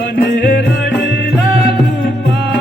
તમને રડી લાગુ પા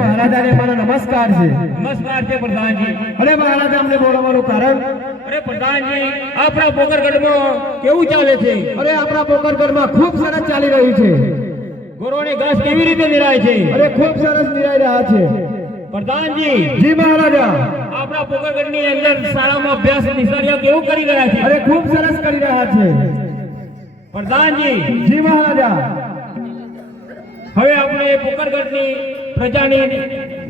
મહારાજાને મારા નમસ્કાર છે. નમસ્કાર છે પ્રધાનજી. અરે મહારાજા અમને બોલાવવાનું કારણ? અરે પ્રધાનજી, આપણા પોકરગઢમાં કેવું ચાલે છે? અરે આપણા પોકરગઢમાં ખૂબ સરસ ચાલી રહ્યું છે. ગોરોને ઘાસ કેવી રીતે નિરાય છે? અરે ખૂબ સરસ નિરાઈ રહ્યા છે. પ્રધાનજી, જી મહારાજા. આપણા પોકરગઢની અંદર શાળામાં અભ્યાસ નિશાળીઓ કેવું કરી રહ્યા છે? અરે ખૂબ સરસ કરી રહ્યા છે. પ્રધાનજી, જી મહારાજા. હવે આપણે પોકરગઢની પ્રજાની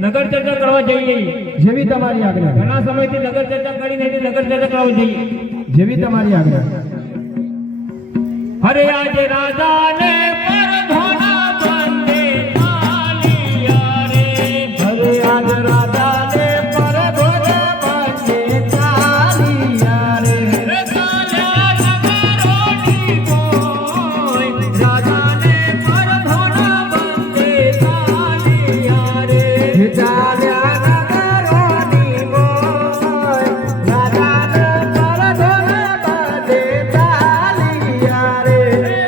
નગર ચર્ચા કરવા જઈએ. જેવી તમારી આજ્ઞા. ઘણા સમયથી નગર ચર્ચા કરી નથી, નગર ચર્ચા કરવા જઈએ. જેવી તમારી આજ્ઞા. હરે આજે રાજાને પરધોના બંને ચાલિયા રે. હરે આજ રાજાને પરધોના બંને ચાલિયા રે. રે ચાલ્યા નગરોની મોય, રાજાને પરધોના બંને ચાલિયા રે. ચાલ્યા નગરોની મોય, રાજાને પરધોના બંને ચાલિયા રે.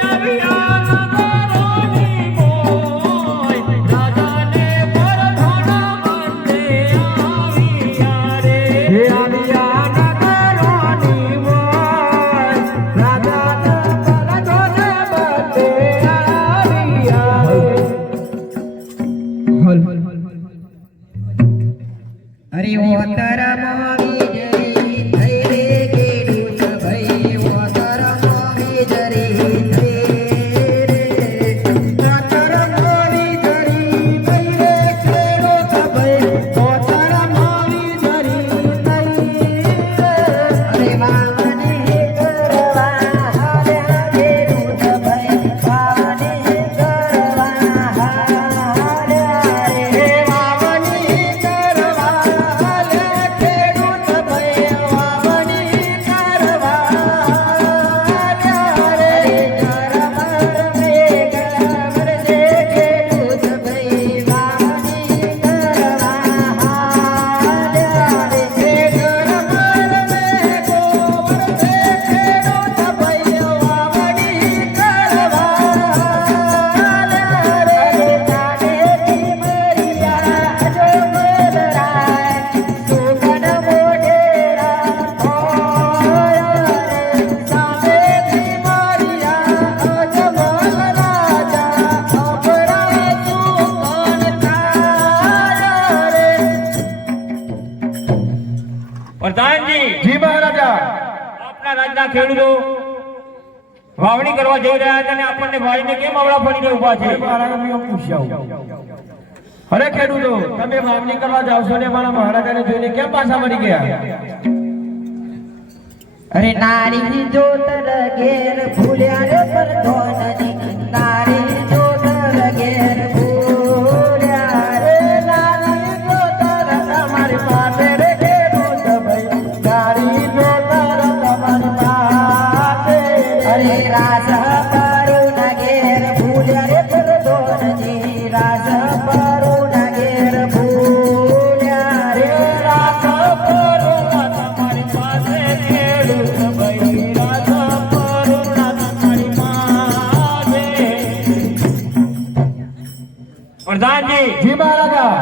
આવ્યા નગરોની મોય, રાજાને પરધોના બંને આવ્યા રે. હે આવ્યા નગરોની મોય, રાજાને પરધોના બંને આવ્યા રે. અરે ઓ તરમાવી જરી થઈ રે ખેડૂત ભાઈ, ઓ તરમાવી જરી થઈ રે. તરમાવી જરી થઈ રે ખેડૂત ભાઈ, ઓ તરમાવી જરી થઈ રે. અરે વાવણી કરવા હાલ્યા ખેડૂત ભાઈ, વાવણી કરવા હાલ્યા રે. વાવણી કરવા હાલ્યા ખેડૂત ભાઈ, વાવણી કરવા હાલ્યા રે. કરમર મેઘ વરસે ખેડૂત ભાઈ, વાવણી કરવા હાલ્યા રે. કરમર મેઘો વરસે ખેડૂત ભાઈ, વાવણી કરવા હાલ્યા રે. તાનેથી મરિયા અજમલરાય, સુગન મોઢેરા ખોયા રે. સામેથી મરિયા અજમલ રાજા, અભરાય સુગન ખાયા રે. પ્રધાનજી, જી મહારાજા. આપણા રાજના ખેડૂતો વાવણી કરવા જઈ રહ્યા હતા અને આપણને ભાઈને કેમ આવડા પડીને ઊભા છે? અરે ખેડૂતો, તમે વાવણી કરવા જાવ છો ને મારા મહારાજાને જોઈને કેમ પાછા વળી ગયા? અરે નારી જોતર ઘેર ભૂલ્યા રે પરધોનની, નારી જોતર ઘેર ભૂલ્યા રે. નારી જોતર તમારી પાસે રે ખેડૂત ભાઈ, નારી જોતર તમારી પાસે. અરે રાજ પરુના ઘેર ભૂલ્યા રે પરધોનની, રાજ પરુના ઘેર ભૂલ્યા રે. રાજ પરુના તમારી પાસે ખેડૂત ભાઈ, રાજ પરુના તમારી પાસે. પ્રધાનજી, જી મહારાજા.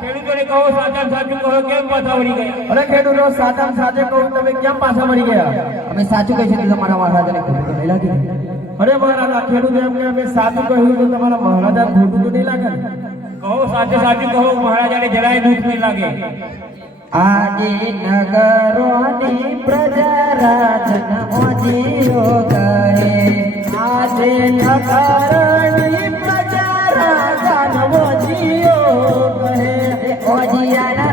ખેડૂતોને કહો સાચા સાચું કહો, કેમ પાછા વળી ગયા? અરે ખેડૂતો, સાચા સાચે કહું, તમે કેમ પાછા વળી ગયા? અમે સાચું કહી છે તમારા મહારાજાને ખોટું નહીં લાગે. અરે મહારાજા, ખેડૂતો એમ કે અમે સાચું કહ્યું તો તમારા મહારાજા ખોટું તો નહીં લાગે ને? કહો સાચે સાચું કહો, મહારાજાને જરાય દુઃખ નહીં લાગે. આજે નગરોની પ્રજા રાજન ઓજીઓ કરે. આજે નગરની પ્રજા રાજન ઓજીઓ કરે. ઓજિયાના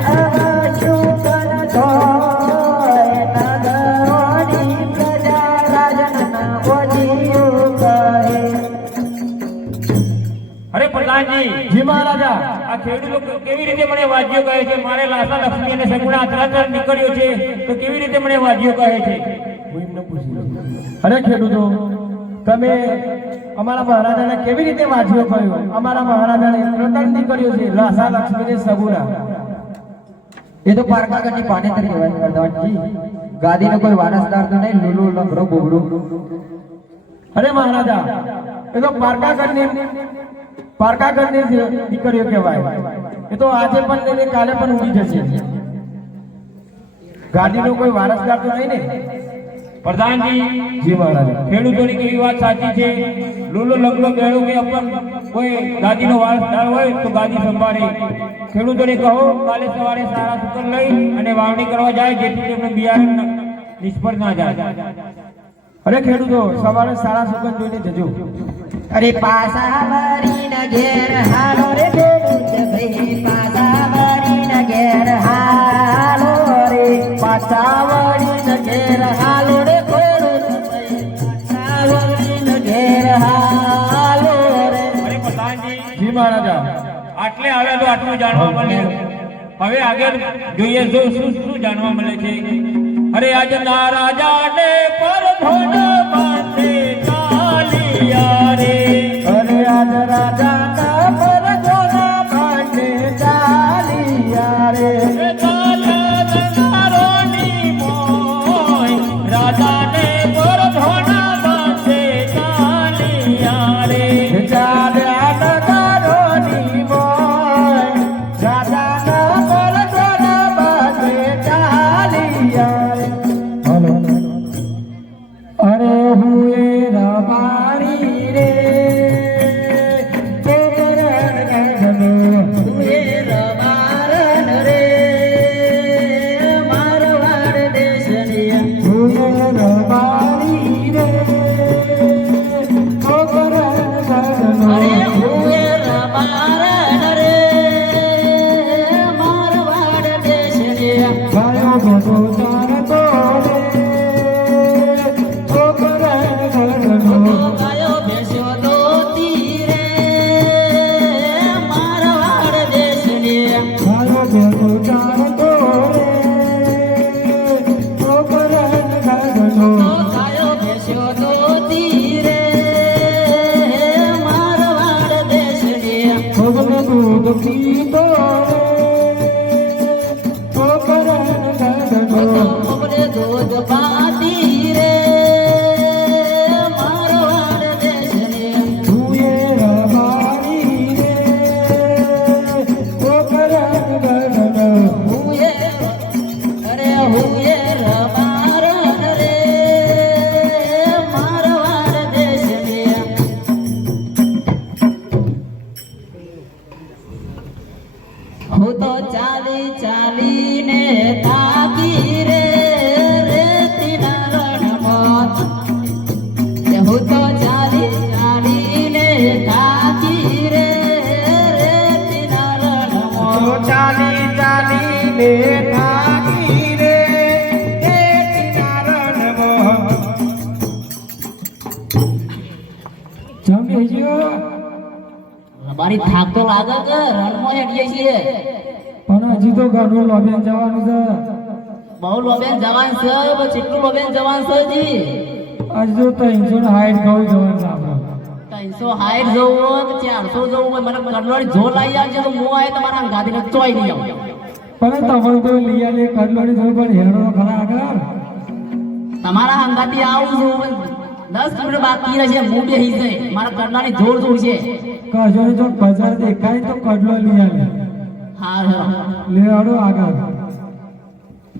અશુકન ધોય, નગરોની પ્રજા રાજન ઓજીઓ કરે. અરે પ્રધાનજી, જી મહારાજા. આ ખેડૂતો કેવી રીતે મને વાજ્યો કહે છે? મારે લાસા લક્ષ્મી અને સગુણા અત્રાચાર નીકળ્યો છે, તો કેવી રીતે મને વાજ્યો કહે છે? અરે ખેડૂતો, તમે અમારા મહારાજાને કેવી રીતે વાંચ્યો કહ્યું? અમારા મહારાજાને ત્રણ દીકરીઓ છે, લાસા લક્ષ્મી ને સગુણા. એ તો પારકાગઢની પાનેતરી કહેવાય પ્રધાનજી. ગાદીનો કોઈ વારસદાર તો નહીં, લુલુ લંગરો બોબડું. અરે મહારાજા, એ તો પારકાગઢની દીકરીઓ કહેવાય. એ તો આજે પણ લઈને કાલે પણ ઉડી જશે ગાડીનો કોઈ વારસદાર તો નહીં ને પ્રધાનજી જી મહારાજ ખેડૂતોની કેવી વાત સાચી છે લૂલો લગલો બેડો કે અપન કોઈ ગાદીનો વારસદાર હોય તો ગાદી સંભાળે ખેડૂતોને કહો કાલે સવારે સારા શુકર લઈ અને વાવણી કરવા જાય જેથી તેમનું બિયારણ નિષ્ફળ ના જાય અરે ખેડૂતો સવારે સારા સુગંધ જોઈને જજો અરે પાસા વરીના ઘેર હાલો રે ખેડૂત ભાઈ પાસા વરીના ઘેર હાલો રે પાસા વરીના ઘેર હાલો રે ખેડૂત ભાઈ પાસા વરીના ઘેર હાલો રે અરે પ્રધાનજી જી મહારાજા આટલે આવ્યા તો આટલું જાણવા મળે હવે આગળ જોઈએ શું શું જાણવા મળે છે અરે આજના રાજાને પરધોન બાંધે ચાલિયા રે અરે આજ રાજાના પરગોના બાંધે ચાલિયા રે રાજાને પરધોન બાંધે ચાલિયા રે ચાલ્યા નગારોની મોય રાજાના પરગોના બાંધે ચાલિયા રે અરે હુએ રબારી રે તુએ રબારણ રે મારવાડ દેશની હુએ રબારી રે અરે હુએ રબારણ રે મારવાડ દેશની ગાયો ગો ચારતો ગાયો બેસ્યો તો તીરે મારવાડ દેશની ગાયો બેસ્યો તો તીરે મારવાડ દેશની મોગલે દૂધ પાતી રે મારવાડ દેશની હુએ અરે હુએ રબારણ રે મારવાડ દેશની હું તો ચાલી ચાલીને તાકી રે રેતીના રણમાં હું તો ચાલી ચાલીને થાકી રે રેતીના રણમાં ચાલી ચાલીને થાકી રે એ કિનારણમાં મારી થાક તો લાગે કે રણમાં હેડીએ છીએ પણ હજી તો ઘણું લોબેન જવાનું છે બહુ લોબેન જવાન છે પછી એટલું લોબેન જવાન છે જી હજુ તો 360 ઘઉં જવાનું છે આપણે 360 જવું હોય કે 400 જવું હોય મને કડવાળી જો લાવી આવજો તો હું આય તમારા ગાદીને ચોઈ નહીં આવું પણ તમને તો લઈ આલે કડલોડી થોડી પણ હેડો ખરા આગળ તમારા હંગાતી આવું છું 10 કિલોમીટર બાકી રહેશે હું બેહી જાય મારા કડલાની જોર જોર છે કજો જો બજાર દેખાય તો કડલો લઈ આલે હા લે આડો આગળ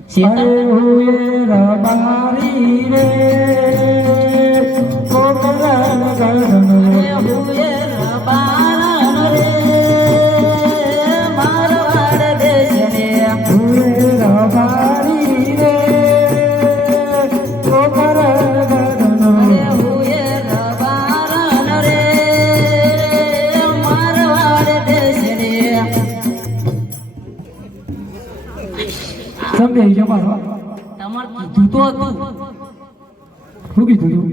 શેતર અરે હુએ રબારી રે કોકરણ ગણનો હુએ રબારણ રે મારવાડ દેશને હુએ રબારી રે કોકરણ ગણનો હુએ રબારણ રે મારવાડ દેશને સમજે જો પાછો તમાર કીધું તો હતું શું કીધું તું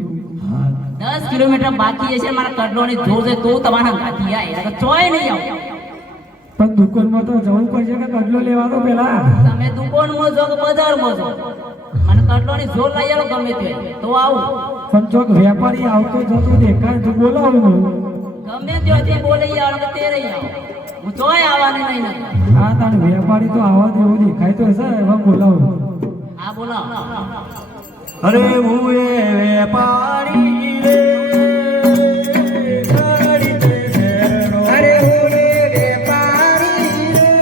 10 કિલોમીટર બાકી હશે મારા કડલોની જોર છે તો તમારા ગાથી આય એટલે ચોય નહીં આવ પણ દુકાનમાં તો જવું પડશે કે કડલો લેવા તો પેલા તમે દુકાનમાં જો કે બજારમાં જો મને કડલોની જોર લઈ આવો ગમે તે તો આવું પણ ચોક વેપારી આવતો જતો દેખાય તો બોલાવું ગમે ત્યાંથી બોલી આવો કે તે રહી આવો હું ચોય આવવાની નહીં નથી આ તાણ વેપારી તો આવા જેવું દેખાય તો હશે એવા બોલાવું હા બોલો અરે હુએ વેપારી રે અરે હુએ વેપારી રે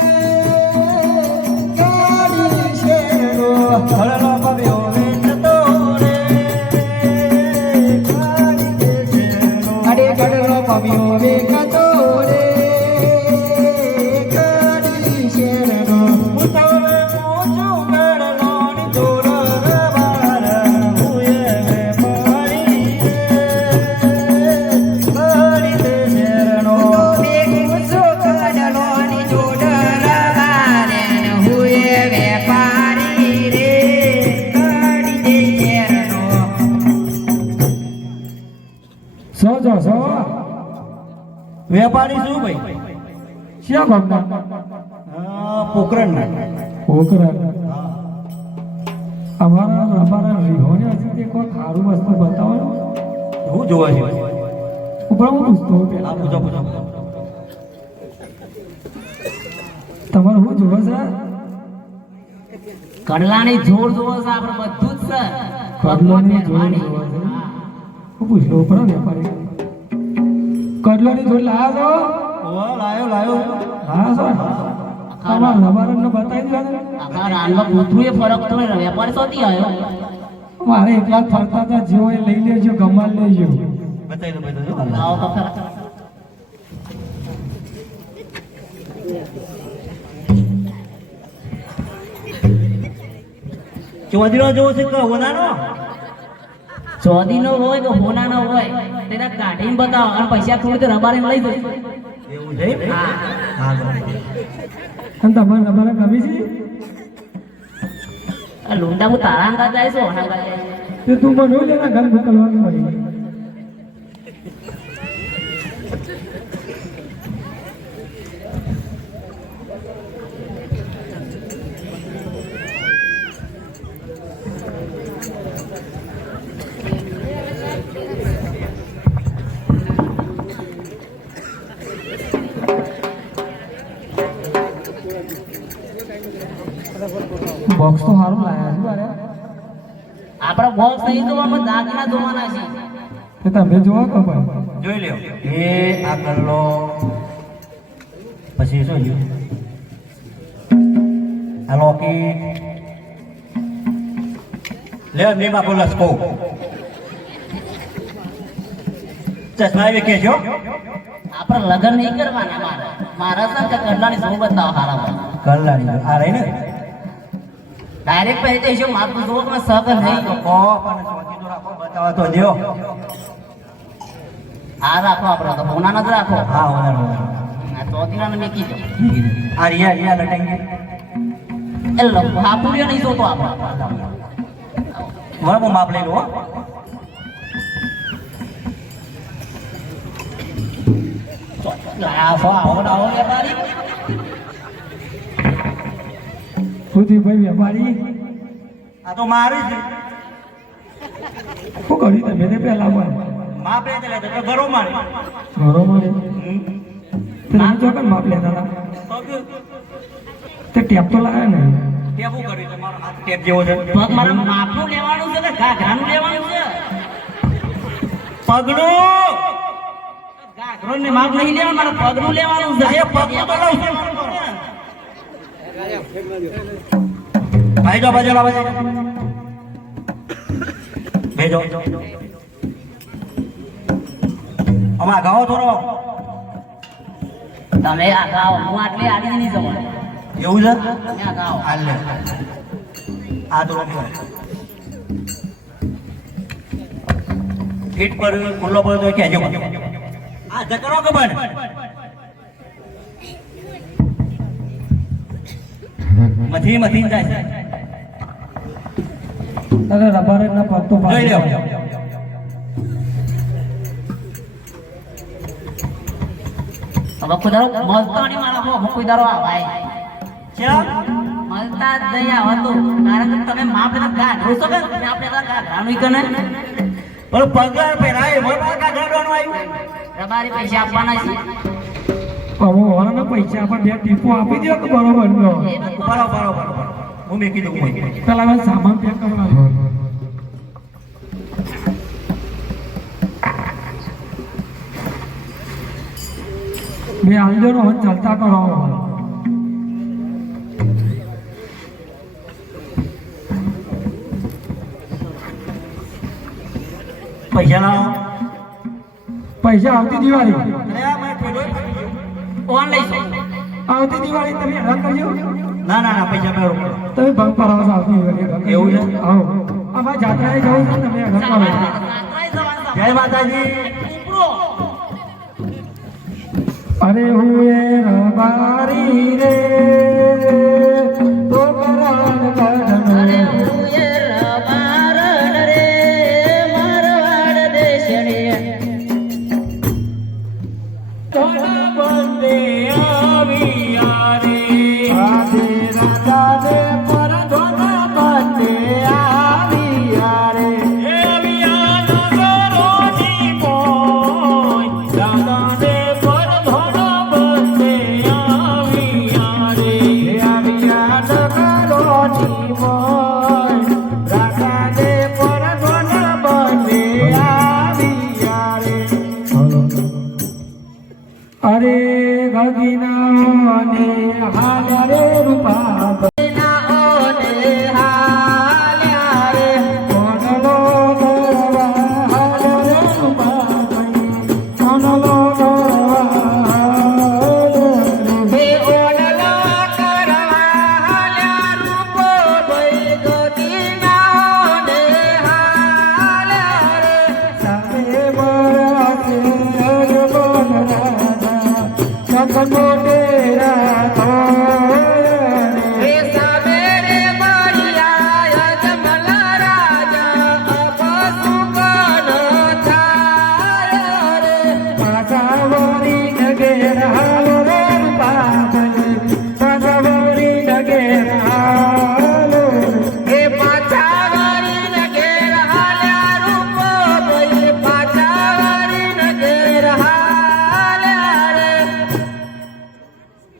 વેપારી શું ભાઈ? શ્યા ગામના? પોકરણના. પોકરણ. અમારા રીહોને હજી તે કોઈ ખારું વસ્તુ બતાવો ને. હું જોવા છે ઉપર હું પૂછતો હોઉં પહેલા. પૂછો પૂછો. તમારે શું જોવે છે? કડલાની જોર જોવો છે આપણે બધું જ છે. કડલાની જોર પહેરવાની. જોવે છે. હા. હું પૂછ લો ઉપર વેપારી. કડલાની જોડ લાયા છો? લાયો લાયો. લાયા છો? તમારા રબારને બતાવી દો ને. આખા રાનમાં પૂતળું એ ફરક તો નહીં. વેપારી શોધી આવ્યો. મારે એકલા જ ફરતા હતા, જેવો એ લઈ લેજો, ગમાલ લેજો. બતાવી દો બતાવી દો. લાવો તો ખરા. ચોધીનો જોવો છે કે હોનાનો? ચોદીનો હોય કે હોનાનો હોય તેને કાઢીને બતાવો અને પૈસા થોડી તો રબારીને લઈ જજો. એવું છે? હા. હા. અને તમારે રબાર ગમી છે? આ લુંડા હું તારા અંગા જાય છું હોના અંગા જાય છું. તે તું મને લેના ઘર મોકલવાનું હોય. બોક્સ તો સારું લાયા છે અરે. આપણા બોક્સ નહીં જોવામાં દાગીના જોવાના છે. તે તમે જોવો કે ભાઈ? જોઈ લ્યો. એ આ કરલો. પછી શું છે? આ લોકેટ. લે મેં બાપુ લસકો. ચશ્મા એ કે છો? આપણે લગ્ન નહીં કરવાના મારા છે કે કડલાની જોર બતાવો હારા. કલ્લાની આ રહી ને. ડાયરેક્ટ પહેરી દઈશું મારું જોર માં સગન નહીં. તો કો પણ ચોકી તો રાખો બતાવા તો દ્યો. આ રાખો આપણે તો હોનાનો જ રાખો. હા હોનાનો. આ ચોથીનાને મેકી દો. આ રિયા રિયા લટાઈ. એ હાપુડિયો નહીં જોતો આપણે. હું માપ લઈ લો. આવો વેપારી. શું થયું ભાઈ વેપારી? આ તો મારી છે. શું કર્યું તમે તે પહેલા પણ? માપ લે તો ઘરો મારે. બરોબર. તમે ચોકન માપ લેતા હતા? તે ટેપ તો લાયા ને? ટેપ શું કર્યું તમારો હાથ ટેપ જેવો છે? પગ મારા માપનું લેવાનું છે ને ઘાઘરાનું લેવાનું છે. પગનું. ઘાઘરો ને માપ નહીં લેવાનું મારે પગનું લેવાનું છે. એ પગનું તો લઉં છું. ભાઈ જો બાજુ લાવો છે. ભેજો. અમાર ગાવો થોડો. તમે આ ગાઓ હું આટલી આડી નહીં જવાનું. એવું છે? તમે આ ગાઓ. હાલ લે. આ તો ફીટ પર ખુલ્લો પડ્યો તો કહેજો. આ જકરો કે બન. મથી મથી જાય છે. અરે રબાર ના પગ તો જોઈ લ્યો. હવે કોઈ દારો મળતો નહીં મારા હો કોઈ દારો આવાય. ક્યાં? મળતા જ નહીં આવતું કારણ કે તમે માપ લેતા ઘાઘરો છો કે માપ લેતા ઘાઘરાનું ઈ કને પણ પગાર પહેરાય એમાં પાકા ગાડવાનું આવ્યું. રબારી પૈસા આપવાના છે. હવે વાળાના પૈસા પણ બે ટીપો આપી દો કે બરોબર નો. એ બધું ઉપાડો ઉપાડો ઉપાડો. હું મેં કીધું કોઈ. પેલા હવે સામાન પેક કરવાનો. બે આલજો નો હવે ચાલતા કરો. પૈસા લાવો. પૈસા આવતી દિવાળી. અરે આ મેં પેલો કોણ લઈશું? આવતી દિવાળી તમે હેરાન કરજો. ના ના ના પૈસા મેં રોકડો. તમે ભંગ પરાવો છો આવતી દિવાળી. એવું છે? આવો અમારે જાત્રાએ જવું છે તમે હેરાન કરો. જય માતાજી. અરે હું એ રબારી રે તો કરાન કરણ અરે હું એ રબારણ રે મારવાડ દેશણી. તો હાલ્યા રે રૂપા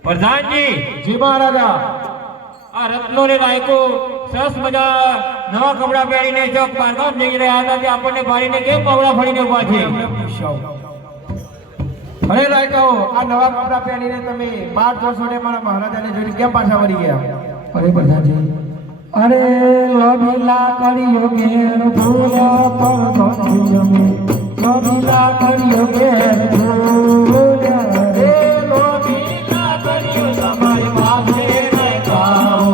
પ્રધાનજી, જી મહારાજા. આ રત્નો ને નાયકો સરસ મજા નવા કપડા પહેરીને ચોક બારગામ જઈ રહ્યા હતા તે આપણને ભારીને કેમ પવડા ફરીને ઉભા છે? અરે રાયકાઓ, આ નવા કપડા પહેરીને તમે બાર જશો ને મારા મહારાજાને જોઈને કેમ પાછા વળી ગયા? અરે પ્રધાનજી, અરે લોભીલા કર્યો ઘેર ભૂલ પર ધોધ્યો મે લોભીલા કર્યો ઘેર ભૂલ રે લોભીલા કર્યો તમારી પાસે રાયકાઓ,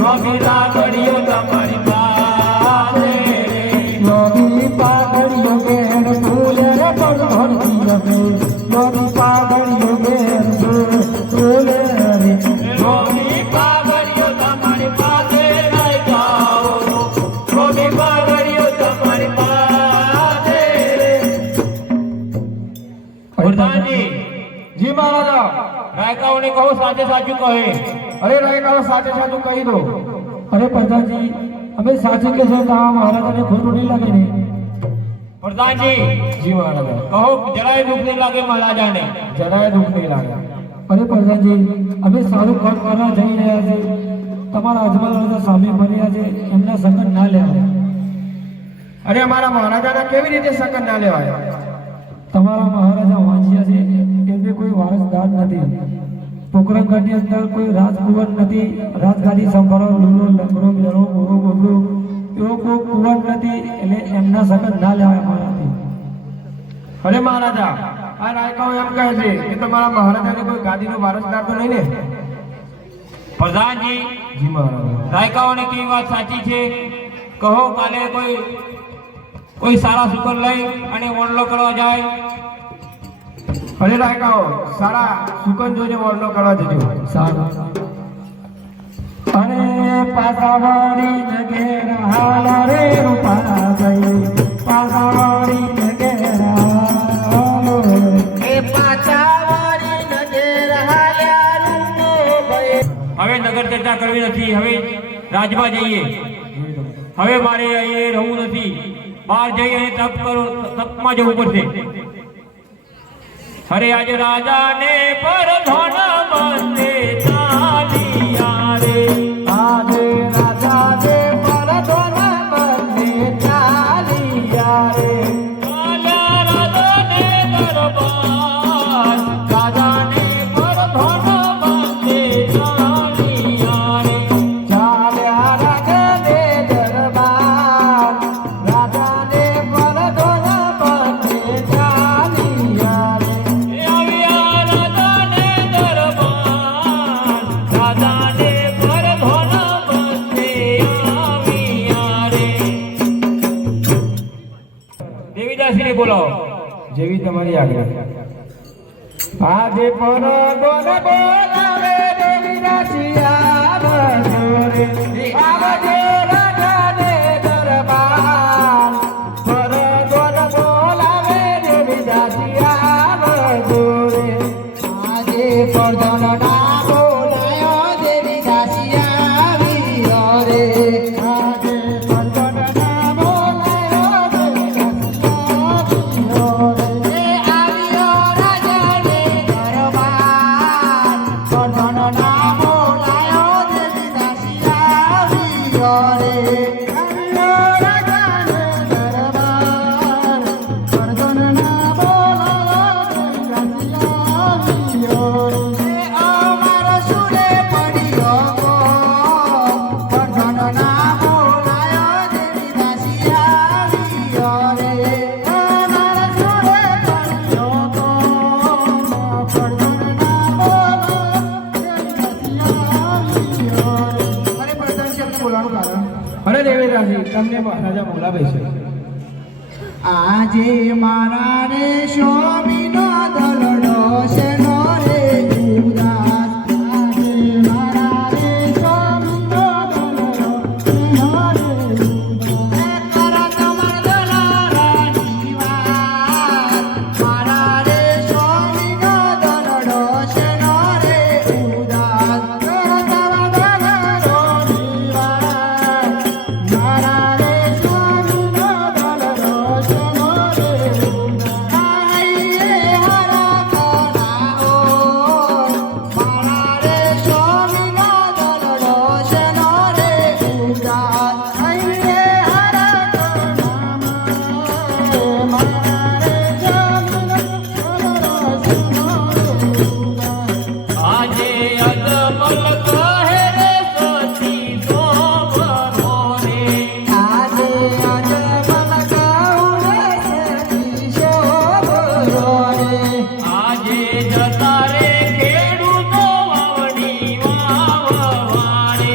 લોભીલા કર્યો તમારી પાસે. લોભી પાગળ્યો ઘેર ભૂલ રે પર ધોધ્યો મે લોભી પાગળ્યો ઘેર ભૂલ રે લોભી પાગળ્યો તમારી પાસે રાયકાઓ, લોભી પાગળ્યો તમારી પાસે. પ્રધાનજી, જી મહારાજા. રાયકાઓને કહો સાચે સાચું કહે. અરે રાયકાઓ, સાચે સાચું કહી દો. અરે પ્રધાનજી, અમે સાચું કે છે તો આ મહારાજાને ખોટું નહીં લાગે ને? પ્રધાનજી, જી મહારાજા. કહો જરાય દુઃખ નહીં લાગે મહારાજાને. જરાય દુઃખ નહીં લાગે. અરે પ્રધાનજી, અમે સારું કામ કરવા જઈ રહ્યા છે, તમારા અજમલ રાજા સામે મળ્યા છે, એમના સંકટ ના લેવાય. અરે અમારા મહારાજાના કેવી રીતે સકન ના લેવાય? તમારા મહારાજા વાંચ્યા છે, એમને કોઈ વારસદાર નથી. પોકરણગઢની અંદર કોઈ રાજકુંવર નથી. રાજગાદી સંભાળો લૂલો લંગડો બેડો મોરો ગોબડો એવો કોઈ કુંવર નથી, એટલે એમના સંકટ ના લેવાય અમારાથી. અરે મહારાજા, આ રાયકાઓ એમ કહે છે કે તમારા મહારાજાને કોઈ ગાદીનો વારસદાર તો નહીં ને? પ્રધાનજી, જી મહારાજા. રાયકાઓને કેવી વાત સાચી છે? કહો કાલે કોઈ સારા સુકર લઈ અને વણલો કરવા જાય. અરે રાયકાઓ, સારા સુકન જોઈને વરનો કરવા જજો. સારું. અરે પાસાવાળી નગેર હાલ રે રૂપા ગઈ પાસાવાળી નગેર હાલ એ પાછાવાળી નજર હાલ્યા રૂપો ભય. હવે નગર ચર્ચા કરવી નથી, હવે રાજમાં જઈએ. હવે મારે અહીં રહેવું નથી, બહાર જઈ અને તપમાં જવું પડશે. અરે આજ રાજાને પરધાન મંદે ચાલિયા રે. આજે રાજાને પરધોન મંદે ચાલિયા રે. ચાલ્યા રાજાને દરબાર, રાજાને પરધાન મંદે ચાલિયા રે. ચાલ્યા રાજાને દરબાર, રાજાને પરધોન મંદે ચાલિયા રે. આવ્યા રાજાને દરબાર, રાજાને પરધાન મંદે આવ્યા રે. દેવીદાસીને બોલાવો. જેવી તમારી આજ્ઞા. આજે પરધોન બોલાવે દેવીદાસી આવજો રે. આવજે રાજાને દરબાર, પરધોન બોલાવે દેવીદાસી આવજો રે. આજે પરધોન ના બોલાયો દેવીદાસી આવ્યો રે. આજે પરધોન ના બોલાયો દેવીદાસી આવ્યો રે. એ આવ્યો રાજાને દરબાર, પરધોન ના બોલાયો રહ્યા છે તમને મહારાજા બોલાવે છે. આજે મારા રે સ્વામીનો દલડો છે નો રે ઉદાસ. આજે મારા રે સ્વામીનો દલડો છે નો રે ઉદાસ. કરત મરદલારાની વાત. મારા રે સ્વામીનો દલડો છે નો રે ઉદાસ. કરત મરદલારાની વાત. મારા રે સ્વામીનો દલડો છે નો રે ઉદાસ. આઈએ હરા કરાઓ. મારા રે સ્વામીનો દલડો છે નો રે ઉદાસ. આઈએ હરા કરાઓ. મારા રે સ્વામીનો દલડો છે નો રે ઉદાસ. આજે અજમલ કહે રે સતી સોમરો રે. આજે અજમલ કહું રે સતી શોભરો રે. આજે જતા રે ખેડૂતો વાવણી વાવવારે.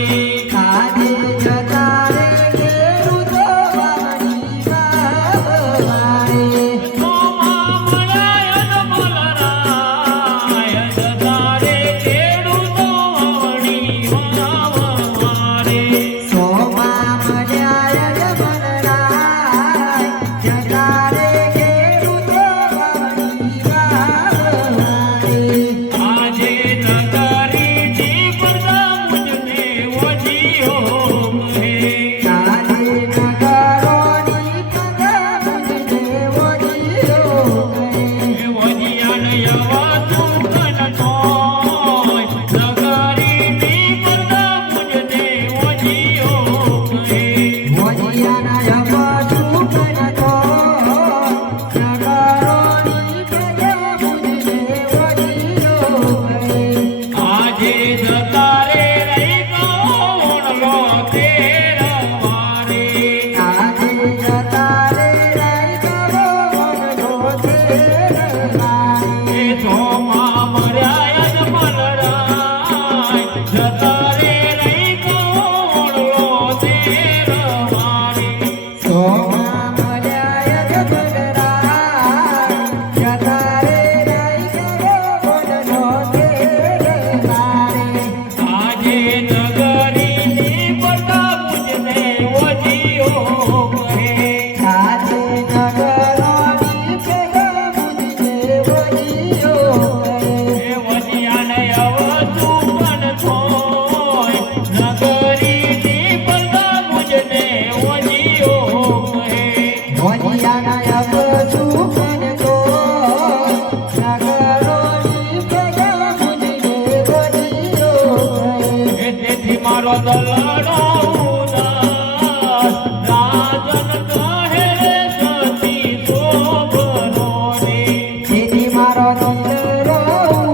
આજે જતા રે ખેડૂતો વાવણી વાવવારે. સોમા મળ્યા અજમલ રાય. જતા રે ખેડૂતો વાવણી વાવવારે. સોમા મળ્યા અજમલરાય. જતા રે ખેડૂતો વાવણી વાવવારે. આજે નગરી જી બધા મુજને વજીઓ કહે. આજે નગરોની પગમને વજીરો કહે. વજિયાન યવાતું કનકોય. નગરીની બધા મુજને વજીઓ કહે. વજિયાના યવતું કનકો. નગરોની પગમને વજીરો કહે. આજે જતા રે રહી ગોણલો તેરવારે. આજે જતા રે રહી ગયો વનલો તેરવારે. એ સોમા મર્યા અજમલ રાય. જતા રે રહી ગોણલો તેરવારે. સોમા મળ્યા અજમલરાય. જતા રે રહી ગયો વનલો તેરવારે. આજે નગરીની બધા મુજને વજીઓ કહે. આજે નગરોની પગમને વજીરો કહે. એ વજિયાને અવતું પણ થોય. નગરીની બધા મુજને વજીઓ કહે. વજિયાના યવતું કનકો. નગરોની પગમને વજીરો કહે. એ તેથી મારો દલડો ઉદાસ. રાજન કહે રે સતી શોભનો રે. તેથી મારો દલડો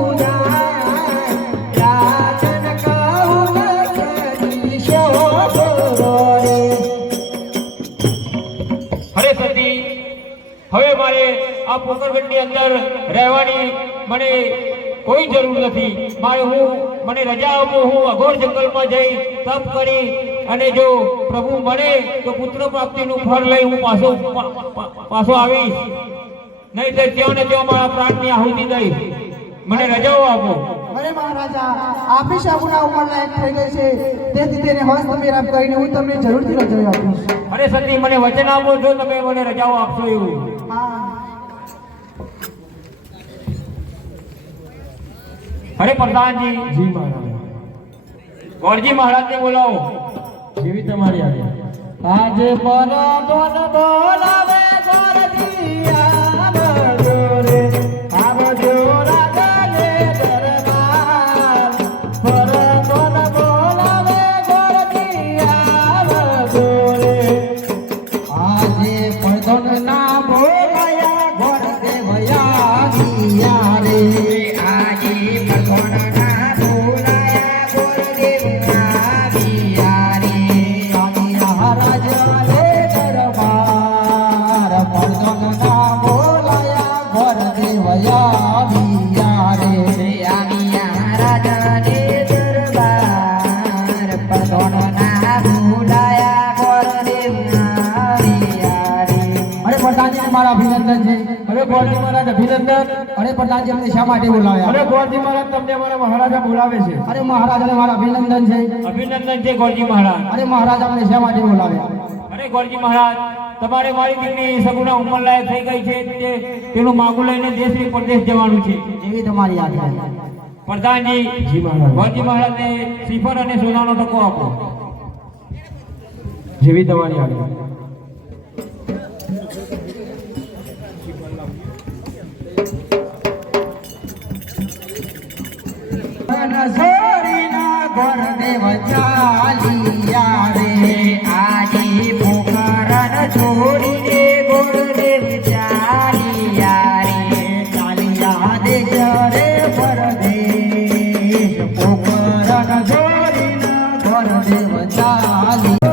ઉદાસ. રાજન કહું સતી શોભરો રે. અરે સતી, હવે મારે આ પોકરગઢની અંદર રહેવાની મને કોઈ જરૂર નથી. મને રજા આપો. હું અઘોર જંગલમાં જઈ તપ કરી અને જો પ્રભુ મળે તો પુત્ર પ્રાપ્તિનું ફળ લઈ હું પાછો આવીશ. નહીં તો ત્યાં ને ત્યાં મારા પ્રાણની આહુતિ દઈશ. મને રજાઓ આપો. અરે મહારાજા, આપી સાબુના ઉંમરલાયક થઈ ગઈ છે, તેથી તેને હસ્ત મેરાપ કરીને હું તમને જરૂરથી રજાઓ આપીશ. અરે સતી, મને વચન આપો જો તમે મને રજાઓ આપશો એવું. હા. અરે પ્રધાનજી, જી મહારાજ, ગોરજી મહારાજને બોલાવો. જેવી તમારી આજ્ઞા. આજે પરદોન બોલાવે ગોરજી આવજો રે. આવજો રાજાને દરબાર. પરદોન બોલાવે ગોરજી આવજો રે. આજે પરદોન ના બોલાયા ગોરદેવ આવ્યા રે. આજે પરદોન ના બોલાયા ગોરદેવ આવ્યા રે. મહારાજ રે દરબાર. અભિનંદન છે. અરે ગોરજી મહારાજ અભિનંદન. અરે પ્રધાનજી અમને શા માટે બોલાવ્યા? અરે ગોરજી મહારાજ તમને અમારા મહારાજા બોલાવે છે. અરે મહારાજાને મારા અભિનંદન છે. અભિનંદન છે ગોરજી મહારાજ. અરે મહારાજ અમને શા માટે બોલાવ્યા? અરે ગોરજી મહારાજ, તમારે મારી દીકરી સગુણા ઉંમર લાયક થઈ ગઈ છે, તેનું માગું લઈને દેશ પરદેશ જવાનું છે. એવી તમારી આજ્ઞા. પ્રધાનજી, જી મહારાજ. ગોરજી મહારાજને શ્રીફળ અને સોનાનો ટકો આપો. જેવી તમારી આજ્ઞા. છોડીના ગોરદેવ ચાલિયા રે આજી પોખરણ છોડીને ગોરદેવ ચાલિયા રે ચાલિયા દેશ રે પરદેશ પોખરણ છોડીને ગોરદેવ ચાલિયા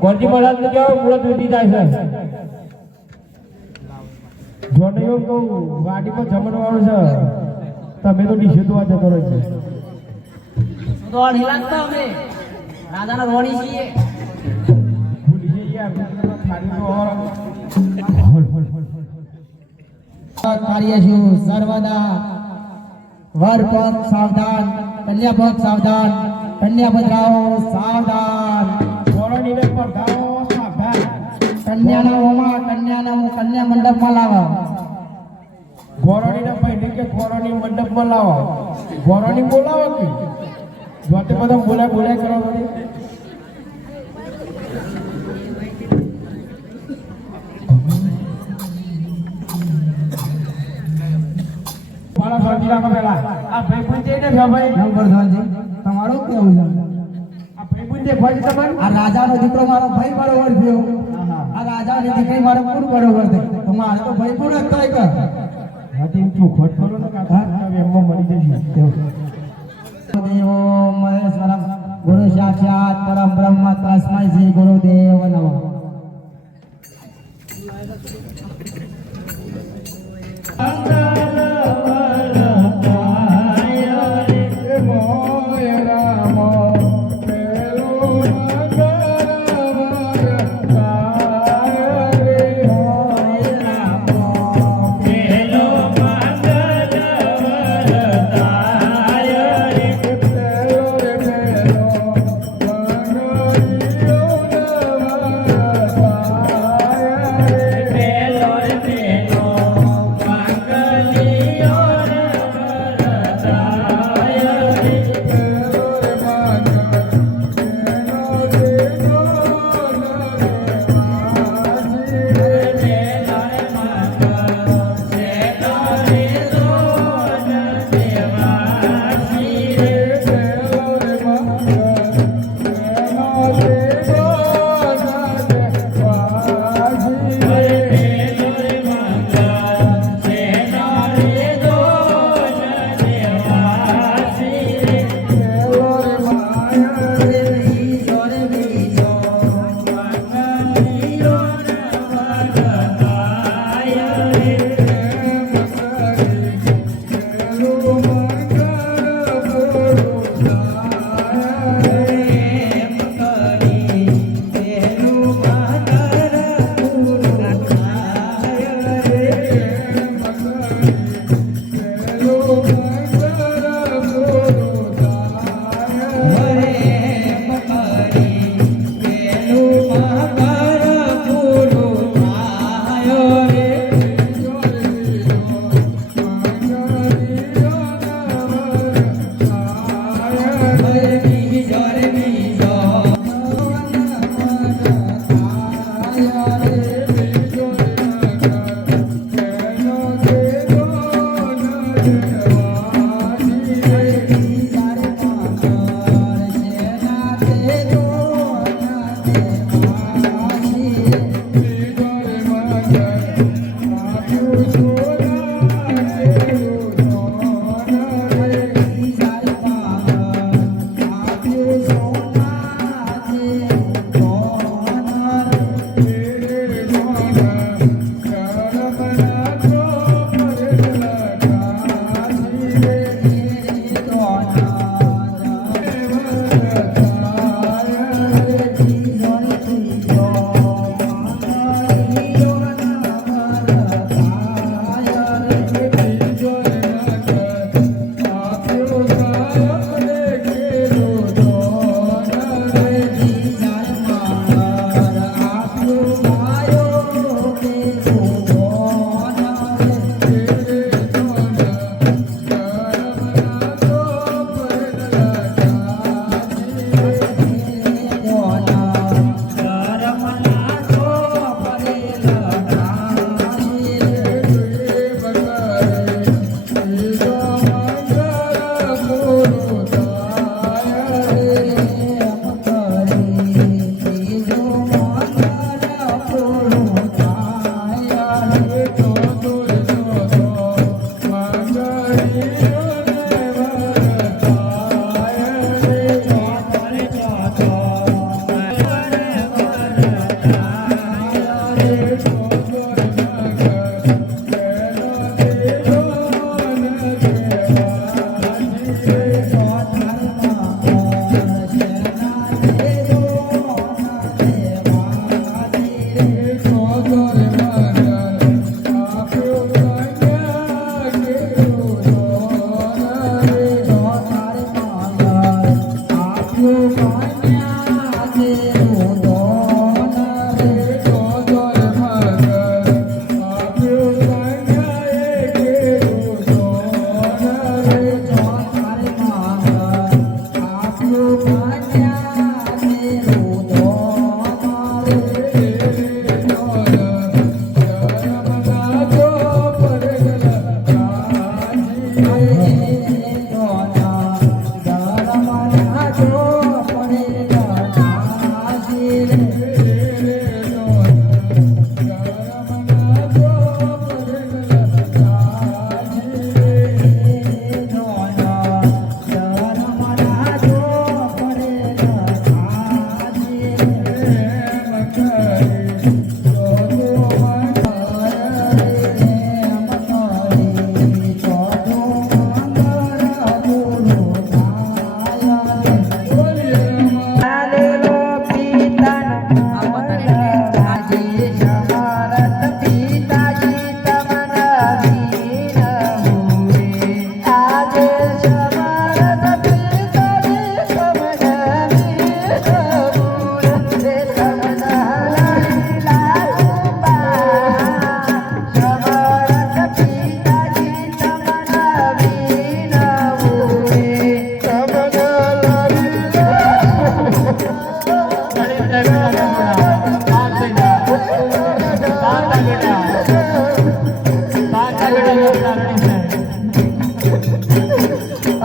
ગોરજી મહારાજ ને કેવો મુહૂર્ત વિધિ થાય છે? જોને એવું કહું વાડીમાં જમણવાળું છે, તમે તો ડીશે તો આ જતો રહે છે. તો નહીં લાગતો અમે રાજાના રોણી છીએ. ભૂલી જઈએ યાર, થાળી તો ઓર. કાર્ય છું સર્વદા વર પક્ષ સાવધાન, કન્યા પક્ષ સાવધાન, કન્યા પધરાઓ સાવધાન. ગોરણીને પડધાઓ સાવધાન. કન્યાના હોમાં કન્યા મંડપમાં લાવા. ગોરણીને પૈડી કે ગોરણી મંડપમાં લાવો. ગોરણી બોલાવો કે જોતે બધા બોલાય કરો બધી. શાંતિ રાખો પેલા આ ભાઈબંધ છે ને ભાઈ રામ પ્રધાનજી તમારું કેવું છે આ ભાઈબંધ દેખાય છે તમને આ રાજાનો દીકરો મારો ભાઈ બરોબર થયો આ રાજાની દીકરી મારો પૂર બરોબર થઈ તો મારે તો ભાઈ પૂર જ થાય કે હા ટીમ ચોખવટ કરો ને કાકા એમમાં મળી જશે દેવો મહેશ્વરમ ગુરુ સાક્ષાત પરમ બ્રહ્મ તસ્મૈ શ્રી ગુરુદેવ નમઃ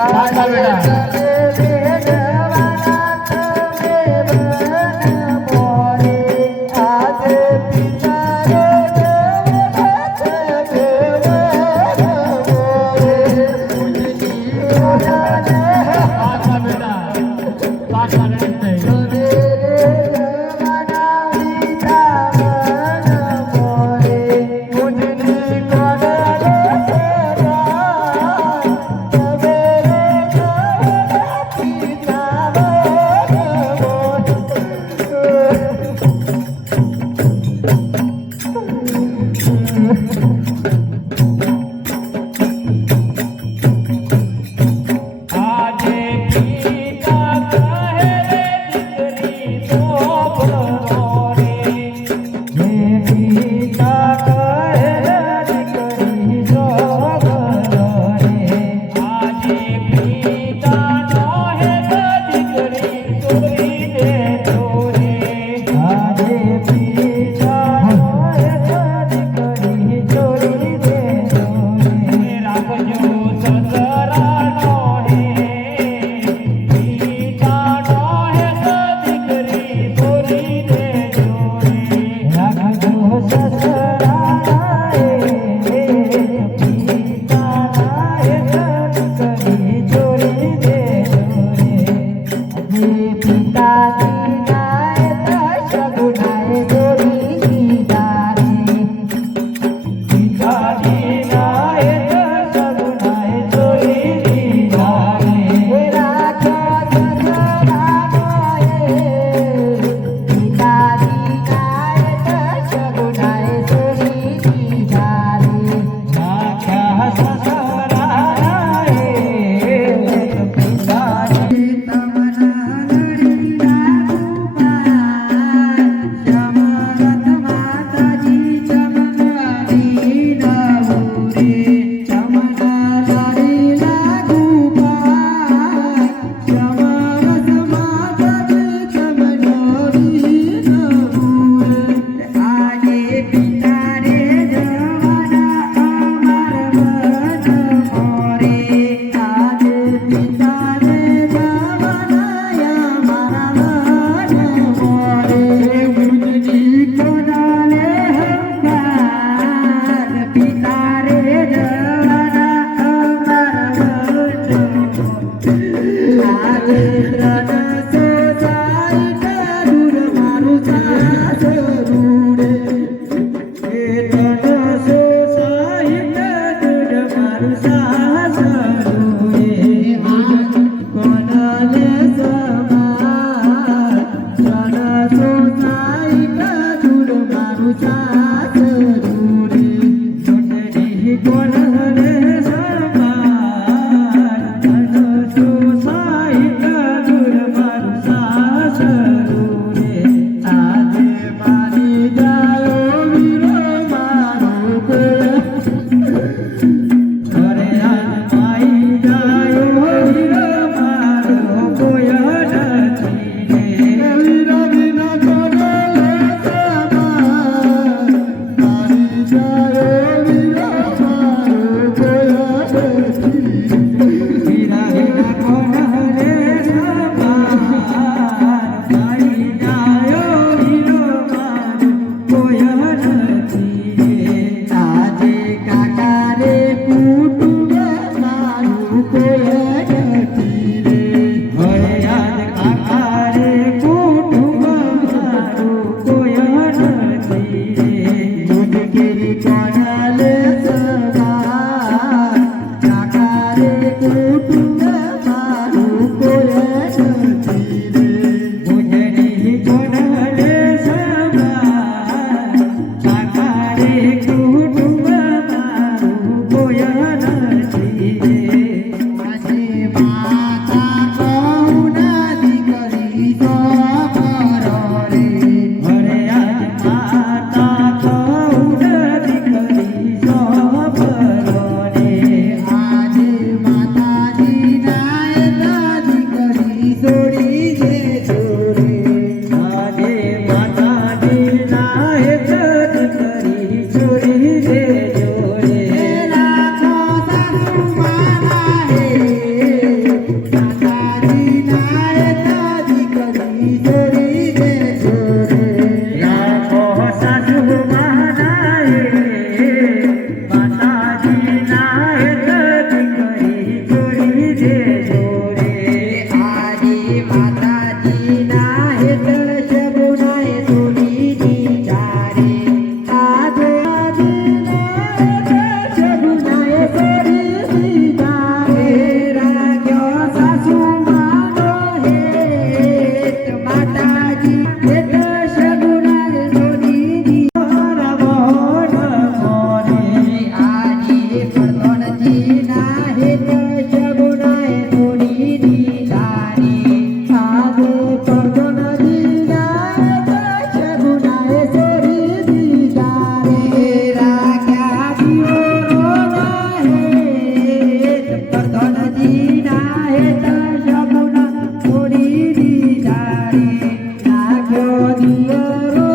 પાછા બેટા પાછા બેટા પાછા નહીં અરે આ માઈ વર્ધનજી ના હેત શગુના છોડી દીધા રે નાખ્યો દિયરો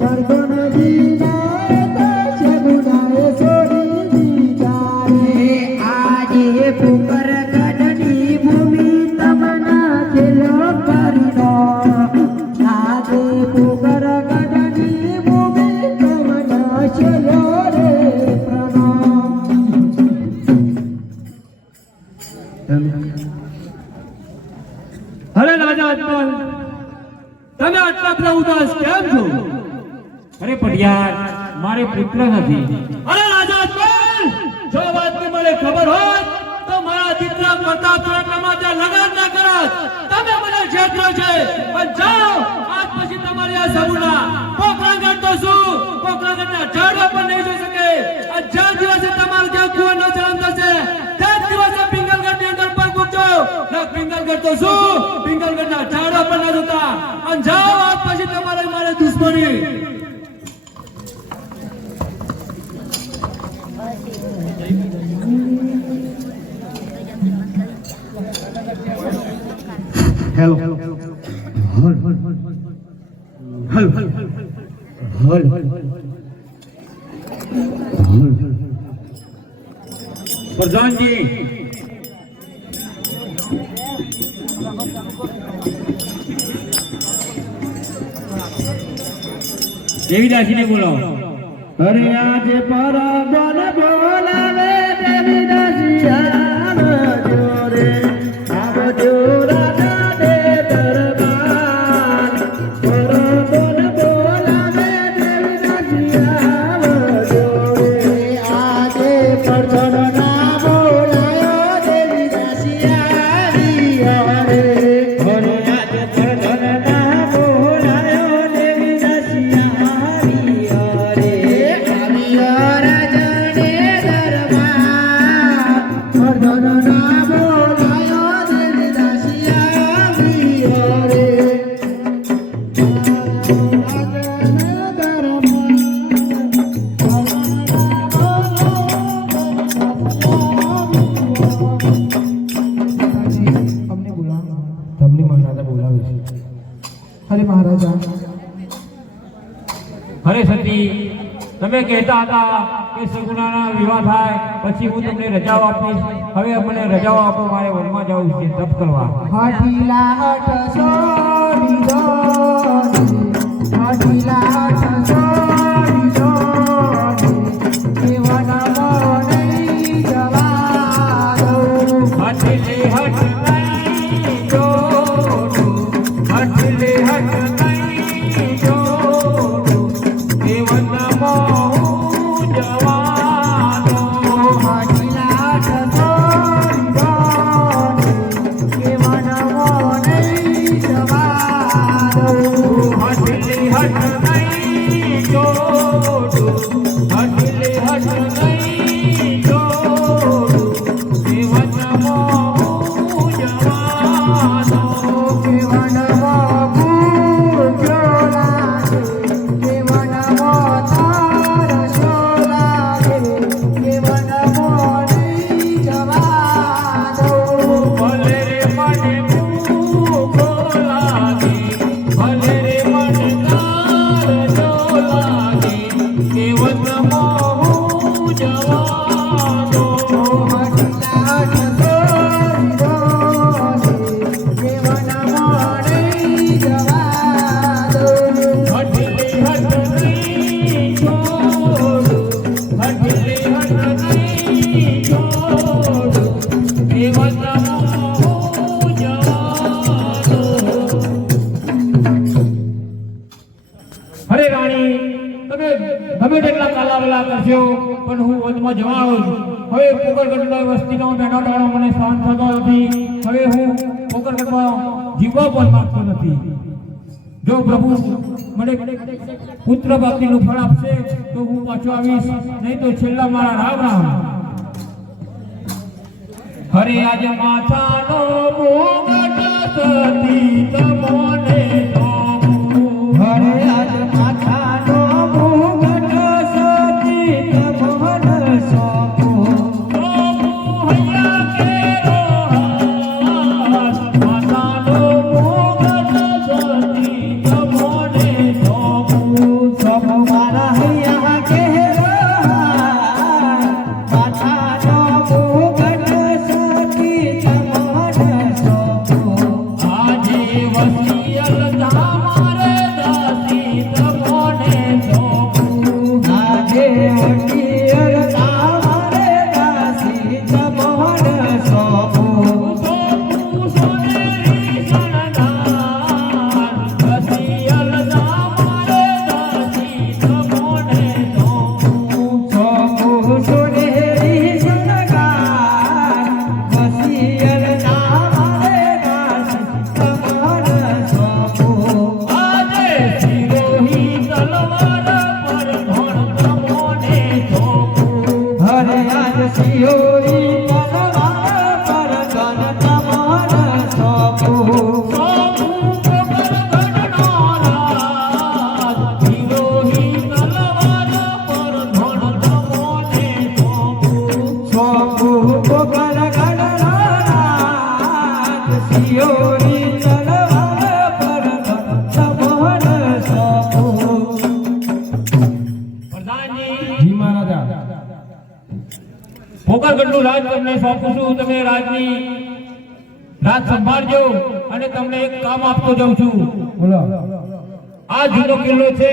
વર્ધનજી ના હેત શગુના છોડી દીધા રે આજે પુકર ગઢની ભૂમિ તમના ખેલો કરનો આજે પુકર ગઢની ભૂમિ તમના ખેલો રે અરે રાજા અજમલ, તમે આટલા બધા ઉદાસ કેમ છો? અરે પટિયાર, મારે પુત્ર નથી. અરે રાજા અજમલ, જો વાતની મને ખબર હોત તો મારા દીકરા પ્રતાપ ચોરામાં ત્યાં લગન ના કરત. તમે મને છેતરો છે. પણ જાઓ, આજ પછી તમારી આ સગુના પોકરાગઢ તો શું, પોકરાગઢના ઝાડવા પર નહીં જઈ શકે. આ જ્યાં દિવસે તમારું જ્યાં કુવાનો જન્મ થશે તે જ દિવસે પિંગલગઢની અંદર પગ મૂકજો. ના પિંગલગઢ તો શું, પિંગલગઢના ઝાડવા પર ના જતા. અને જાઓ, આજ પછી તમારે મારે દુશ્મની. હેલો પ્રધાનજી, દેવીદાસીને બોલાવો. અરે આજે પરાગણ બોલાવે દેવીદાસી આવજો રે, આવજો રાજા દે દરબાર. પરાગણ બોલાવે દેવીદાસી આવજો રે, આજે પરધનના બોલાયો દેવીદાસી આવ્યા રે. અરે આજે પરધનના બોલાયો દેવીદાસી આવ્યા રે. આવ્યા રાજા દે દરબાર. પરધનના બોલાયો દેવીદાસી આવ્યા રે. તમને મહારાજા બોલાવે છે. અરે મહારાજા, અરે સતી, તમે કહેતા હતા કે સગુનાના વિવાહ થાય પછી હું તમને રજાઓ આપીશ. હવે મને રજાઓ આપો, મારે વનમાં જવું છે તપ કરવા. હઠીલા હઠ છોડી દો, હઠીલા હઠ છોડી દો, જીવનમાં નહીં જવા દઉં. હઠલે હઠ નહીં જોડું, હઠલે હઠ નહીં જોડું, જીવનમાં હું જવાનો. હઠીલા હઠ છોડી દો, જીવનમાં નહીં જવા દઉં. હઠલે હઠ નહીં જોડું, હઠલે હઠ નહીં જોડું, જીવનમાં હું જવાનો. જીવનમાં ભૂખ્યો લાગે, જીવનમાં તરસ્યો લાગે, જીવનમાં નહીં જવા દઉં. ભલે રે મને ભૂખો લાગે, ભલે રે મને તારજો લાગે, જીવનમાં હું જવાનો. હઠીલા હઠ છોડી દો, જીવનમાં નહીં જવા દઉં. હઠલે હઠ નહીં જોડું, હઠલે હઠ નહીં જોડું, જીવનમાં હું જવાનો. અરે રાણી, તમે ગમે તેટલા કાલાવલા કરશો પણ હું વનમાં જવાનો છું. હવે પોકરગઢના વસ્તીનો નાનો ટાણો મને સહન થતો નથી. હવે હું પોકરગઢમાં જીવવા પણ માંગતો નથી. જો પ્રભુ મને પુત્ર પ્રાપ્તિનું ફળ આપશે તો હું પાછો આવીશ, નહીં તો છેલ્લા મારા રામ રામ. હરે આજ માથાનો મુગટ સતી તમોને સોંપું. હરે આજ માથાનો મુગટ સતી તમોને સોંપું. સિયોરી તલવાર પર ધન તમને સોંપું. સોંપું પોકરગઢનો રાજ, સિયોરી તલવાર પર ધન તમને સોંપું. જી મહારાજા. પોકરગઢનું રાજ તમને સોંપું છું. તમે રાજની રાજ સંભાળજો અને તમને એક કામ આપતો જાઉં છું. બોલો. આ જૂનો કિલ્લો છે,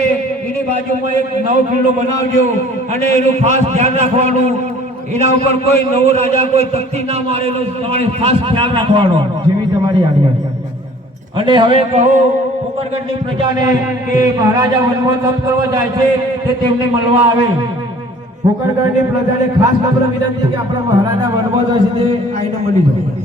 એની બાજુમાં એક નવો કિલ્લો બનાવજો અને એનું ખાસ ધ્યાન રાખવાનું. એના ઉપર કોઈ નવો રાજા કોઈ તકતી ના મારે એનો તમારે ખાસ ખ્યાલ રાખવાનો. જેવી તમારી આજ્ઞા. અને હવે કહો પોકરગઢની પ્રજાને કે મહારાજા વનમાં તપ કરવા જાય છે તે તેમને મળવા આવે. પોકરગઢની પ્રજાને ખાસ નમ્ર વિનંતી કે આપણા મહારાજા વનમાં જાય છે તે આઈને મળી જાય.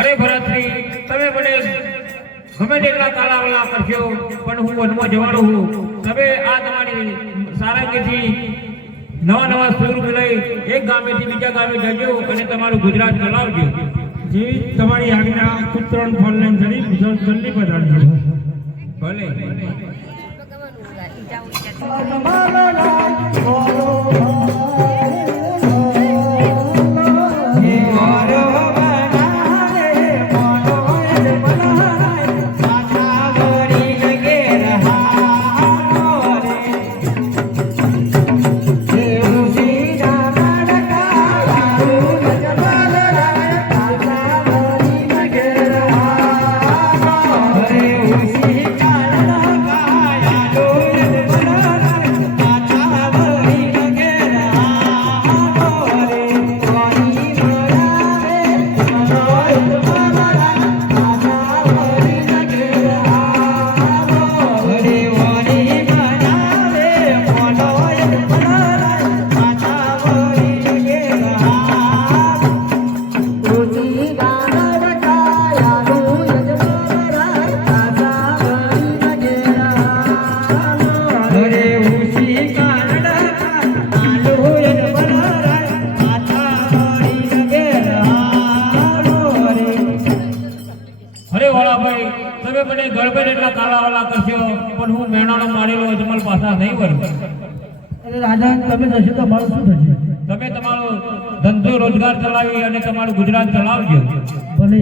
અરે ભરતજી, તમે મને ગમે તેટલા તાળાવાળા કરશો પણ હું વનમાં જવાનો છું. તમે આ તમારી સારાગીથી નવા નવા સુર લઈ એક ગામેથી બીજા ગામે જજો અને તમારું ગુજરાત ચલાવજો. જેવી તમારી આજ્ઞા પુત્રણ ફળ લઈને જલ્દી પધારજો. ભલે. અજમલ પાછા નહીં વળો. અરે રાજા તમે જશો તો અમારું શું થશે? તમે તમારો ધંધો રોજગાર ચલાવી અને તમારું ગુજરાત ચલાવજો. ભલે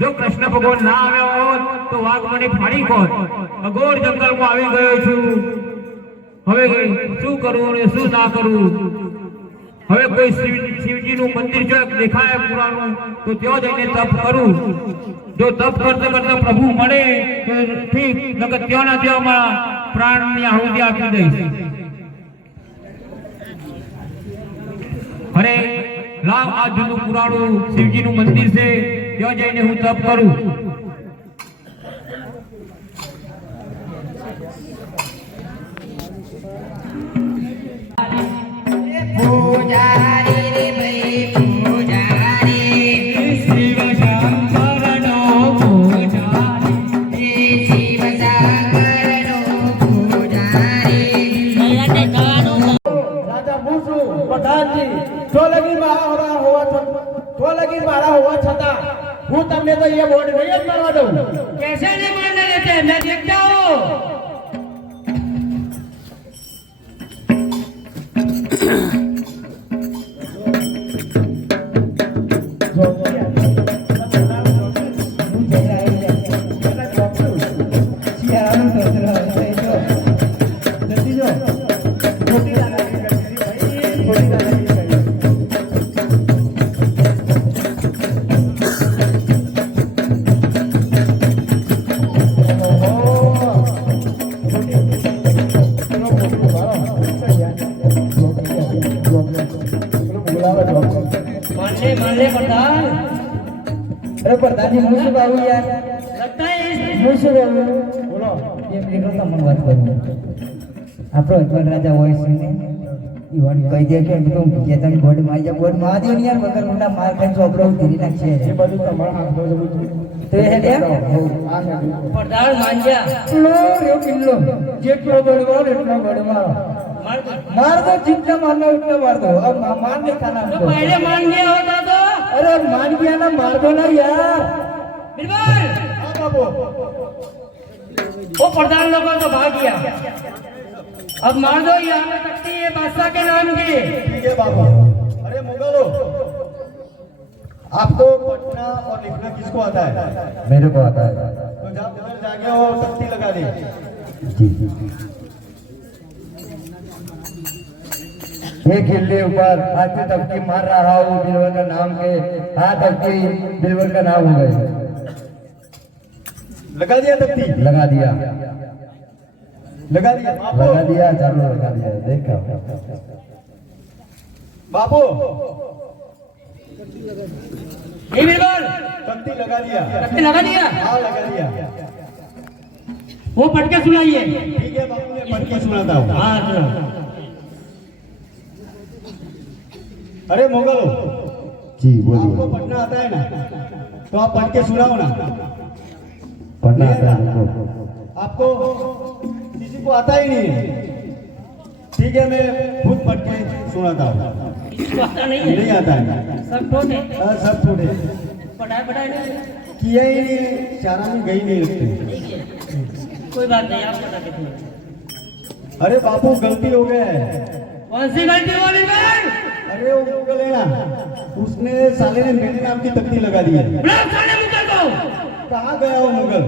જો કૃષ્ણ ભગવાન ના આવ્યા હોત તો વાઘ મને ફાડી હોત. અઘોર જંગલમાં આવી ગયો છું. હવે શું કરવું અને શું ના કરવું? હવે કોઈ શિવજીનું મંદિર જો દેખાય પુરાણું તો ત્યાં જઈને તપ કરું. જો તપ કરતા કરતા પ્રભુ મળે તો ઠીક, નકર ત્યાં ના ત્યાં મારા પ્રાણની આહુતિ આપી દઈશ. અરે લાવ આ જૂનું પુરાણું શિવજીનું મંદિર છે, ત્યાં જઈને હું તપ કરું. પૂજારી રે ભાઈ પૂજારી શિવ શંકરનો પૂજારી શિવ શંકરનો પૂજારી રાજા હું છું પ્રધાનજી. તો લગી મારા હોવા છતાં હું તમને તો એ બોર્ડ નહીં જ મારવા દઉં. कैसे नहीं मानने देते मैं देखता हूँ. मान ले प्रधान। अरे प्रधान जी मुझसे बाबू यार लगता है मुझसे बाबू बोलो એ મિત્રો તમને વાત કરું આપણો અજમલ રાજા હોય છે ને ઈવન કહી દે કે મિત્રો કેતન ગોડ માં जा ગોડ માં દે ને યાર વગર મોટા માર ખાઈ ચોપડો ધીરી નાખશે એ બધું તમારા હાથમાં જવું તો એ હે આ છે प्रधान मान जा। કિલ્લો રે કિલ્લો જેટલો બળવો એટલો બળવાળો मार दो जितना मारना उतना मार दो अब मान नहीं खाना तो हमको। पहले मान गया होता तो अरे मान गया ना मार दो ना यार बिल्कुल वो प्रधान लोगों तो भाग गया। अब मार दो ये हमें तख्ती है बादशाह के नाम की। ठीक है बाबू। अरे मुगलों, आपको पढ़ना और लिखना किसको आता है? मेरे को आता है तो जब उधर जाके वो तख्ती लगा दे। जी ये किले ऊपर आज तक की मार रहा हूँ बिलवर का नाम के हाँ तक की बिलवर का नाम हो गए लगा दिया तख्ती? लगा दिया लगा दिया बापू। लगा दिया जरूर लगा दिया देखा बापू ये बिल्कुल तख्ती लगा दिया। तख्ती लगा दिया। हाँ लगा दिया। वो पढ़ के सुनाइए। ठीक है बापू, मैं पढ़ के सुनाता हूँ। हाँ सुना। अरे मुगलों, जी आपको बोलिए पढ़ना आता है ना, तो आप पढ़ के सुनाओ ना। पढ़ना आता है हमको आपको किसी को आता ही नहीं है। ठीक है, मैं खुद पढ़ के सुनाता हूँ। इसको आता नहीं नहीं है आता है। सब ठोटे हाँ, सब थोड़े पढ़ाई नहीं किया ही नहीं, चारा में गई नहीं लगते। कोई बात नहीं आप पढ़ा के सुनाइए। अरे बापू गलती हो गया है। कौन सी गलती वाली बात? अरे वो मुगल है ना, उसने साले ने मेरे नाम की तख्ती लगा दी है। बुलाओ साले मुगल को। कहाँ गया वो मुगल?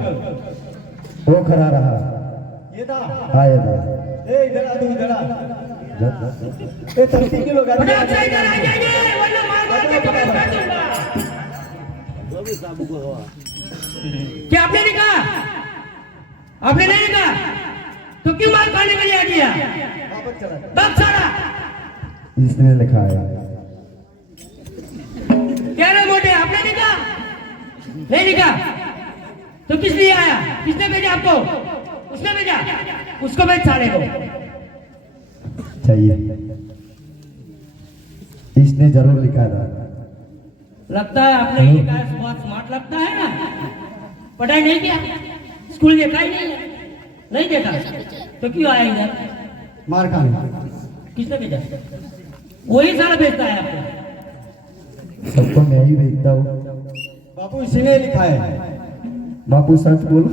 वो खड़ा रहा ये था। हाँ ये था ए इधर आ, तू इधर आ। ए तख्ती क्यों लगा दी? फटाक से इधर आ जाइए वरना मार मार के कमर काट दूंगा। क्या आपने नहीं कहा? आपने नहीं कहा तो क्यों मार खाने के लिए आ गया? वापस चला। बाप सारा इसने लिखा है क्या रे मोटे आपने नहीं कहा? नहीं लिखा तो किस लिए आया? किसने भेजा आपको? उसने भेजा। उसको भेज साले को। चाहिए इसने जरूर लिखा था लगता है आपने ये कहा बहुत स्मार्ट लगता है ना। पढ़ाई नहीं किया, स्कूल देखा ही नहीं है। नहीं देखा तो क्यों आया इधर? मार खाने। किसने भेजा? वही सारा भेजता है आपको। सबको मैं ही भेजता हूँ बापू इसी ने लिखा है। बापू सच बोलो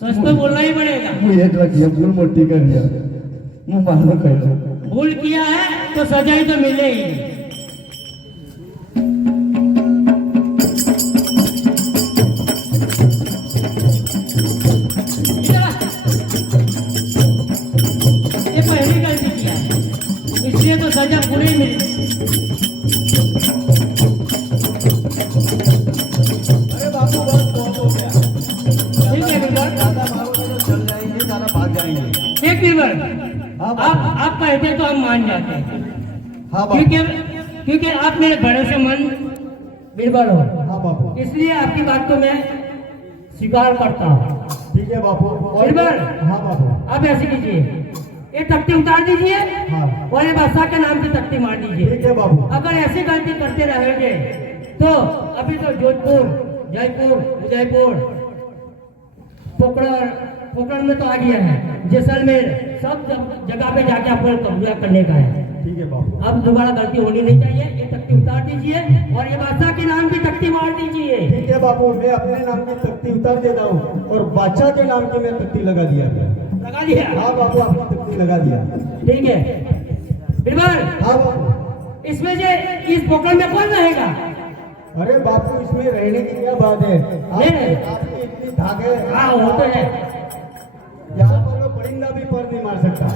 सच तो बोलना ही पड़ेगा। मुझे लगी भूल मोटी कर दिया मुँह मारो कर दो भूल किया है तो सजाई तो मिलेगी। ये पहली गलती किया है, इसलिए तो सजा पूरी मिली। अरे बापू बहुत बहुत हो गया। ठीक है बीरबल। ज्यादा मारोगे तो चल जाएंगे, ज्यादा भाग जाएंगे। एक बीरबल, हाँ आप कहते तो हम मान जाते हैं हाँ बापू। क्योंकि आप मेरे बड़े से मन बीरबल हो, हाँ बापू। इसलिए आपकी बात को मैं स्वीकार करता हूँ। ठीक है बापू। और बीरबल, हाँ बापू। आप ऐसे कीजिए, ये तख्ती उतार दीजिए हाँ और ये बादशाह के नाम की तख्ती मार दीजिए। ठीक है बाबू। अगर ऐसी गलती करते रहेंगे तो अभी तो जोधपुर, जयपुर, उदयपुर, पोखरण में तो आ गया है, जैसलमेर, सब जगह पे जाके आपको कब्जा करने का है। ठीक है बाबू। अब दोबारा गलती होनी नहीं चाहिए। ये तख्ती उतार दीजिए और ये बादशाह के नाम की तख्ती मार दीजिए। ठीक है बापू, मैं अपने नाम की तख्ती उतार देता हूँ और बादशाह के नाम की मैं तख्ती लगा दिया। लगा दिया? हाँ बाबू, आपकी तख्ती लगा दिया। ठीक है, बीरबल हाँ बापू। इसमें से इस पोखरण में कौन रहेगा? अरे बापू इसमें रहने की क्या बात है? नहीं। आपकी इतनी धाक है। हाँ वो तो है। यहाँ पर वो परिंदा भी पर नहीं मार सकता।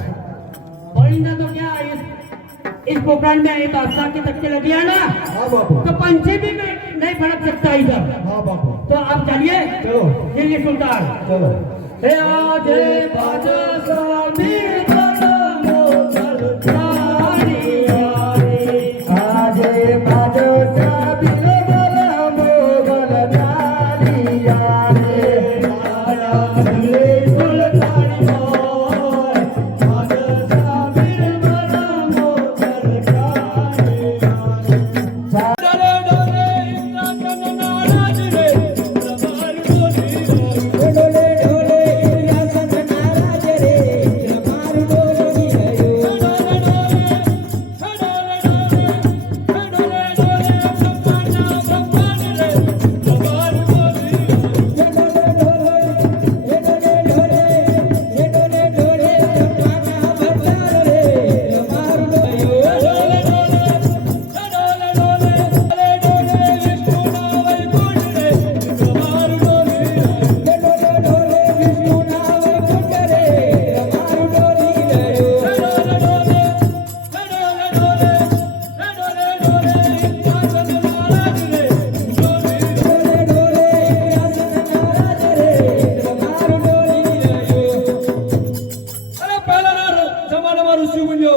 परिंदा तो क्या इस पोखरण में एक आस्था के तख्ते लग गया ना, हाँ बापू। तो पंछी भी नहीं फड़क सकता इधर। हाँ बापू। तो आप चलिए चलो दिल्ली सुल्तान। चलो। हे आजे बाजा स्वामी बनो चलतानी आरे। આજે બાજો સાબી બોલા મોગલ તાલિયા રે आया दिल्ली सुल्तान मोय, बाजा स्वामी बनो चलतानी आरे। डोले डोले इंद्रा चंदना राज रे रमाल डोली ડોલે ડોલે ઇન્દ્રાસન નારાજ રે મારું ડોલી ગયો અરે પહેલાના જમાનામાં ઋષિ મુનિઓ